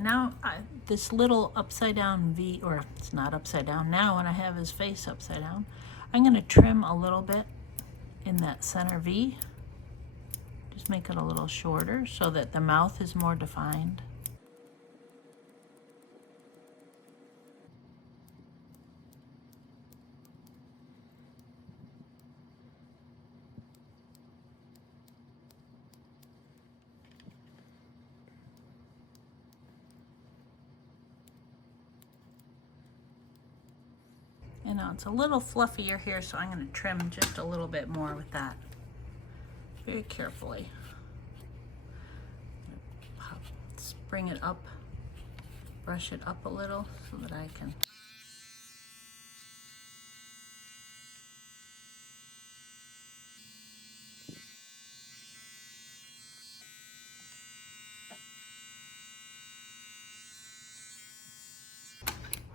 And now this little upside down V, or it's not upside down now when I have his face upside down, I'm going to trim a little bit in that center V. Just make it a little shorter so that the mouth is more defined. And now it's a little fluffier here, so I'm going to trim just a little bit more with that. Very carefully. Let's bring it up, brush it up a little so that I can.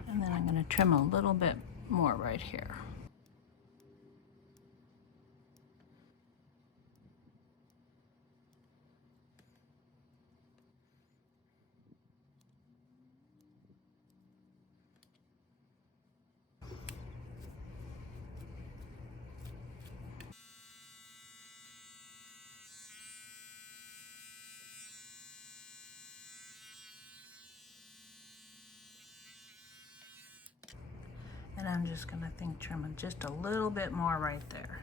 And then I'm going to trim a little bit more right here. And I'm just going to trim just a little bit more right there.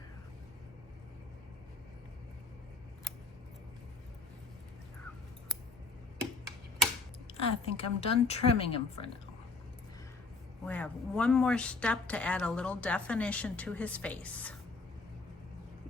I think I'm done trimming him for now. We have one more step to add a little definition to his face.